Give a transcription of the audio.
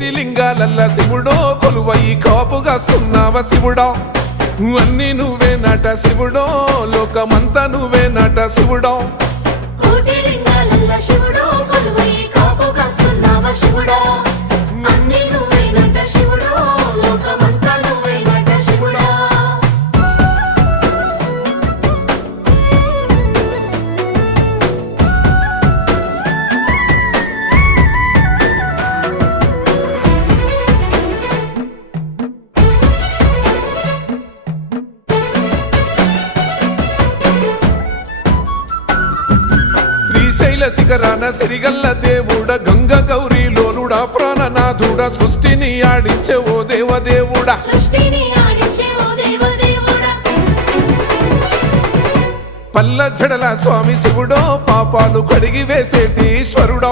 కోటి లింగాలల్ల శివుడో కొలువయి కాపుగాస్తున్నావ శివుడా అన్ని నువ్వే నట శివుడో లోకమంతా నువ్వే నట శివుడో కోటి లింగాలల్ల శివుడో కొలువయి కాపుగాస్తున్నావ శివుడా అన్ని నువ్వే నట శివుడో లోకమంతా నువ్వే నట శివుడా శ్రీశైల శిఖరాన సిరిగల్ల దేవుడ గంగ గౌరీ లోలుడా ప్రాణనాథుడా సృష్టిని ఆడించే ఓ దేవదేవుడా సృష్టిని ఆడించే ఓ దేవదేవుడా పల్ల జడల స్వామి శివుడో పాపాలు కడిగి వేసేటి ఈశ్వరుడో